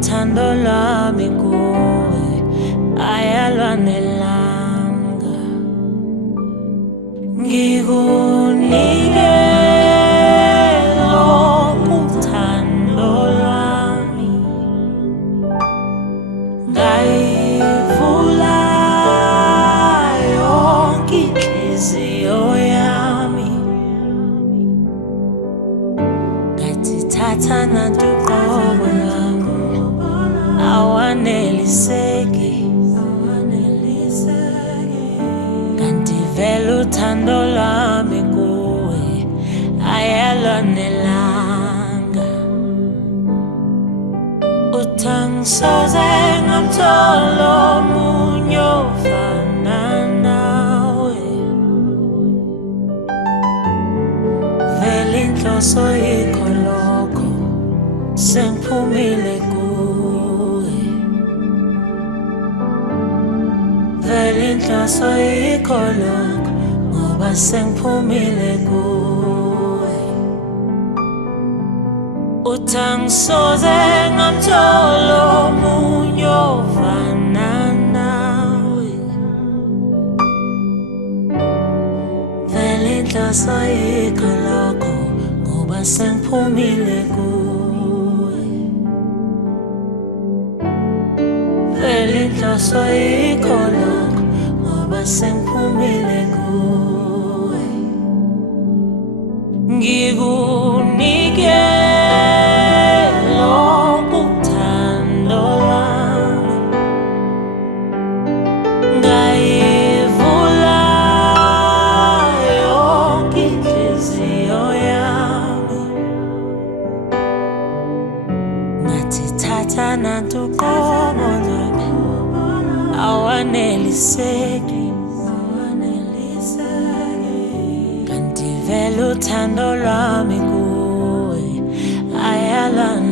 uthando lwami kuwe ayalwanelanga. Ngikunike lonke uthando lwami, ngayivula yonke inhliziyo yami, ngathi thatha nantu uqobo lwami, awaneliseki, kanti vele uthando lwami kuwe ayalwanelanga. Uthi angisoze ngamthola omunye ofana nawe, vele inhloso yikho lokho, sengiphumile kuwe. Vele inhloso yikho lokho, ngoba sengiphumile kuwe. Uthi angisoze ngamthola omunye ofana nawe, vele inhloso yikho lokho, ngoba sengiphumile kuwe. Vele inhloso yikho lokho, ngoba sengiphumile kuwe. Ngikunike lonke uthando lwami, ngayivula yonke inhliziyo yami, ngathi thatha nantu uqobo lwami, awaneliseki, kanti vele uthando lwami kuwe ayalwanelanga.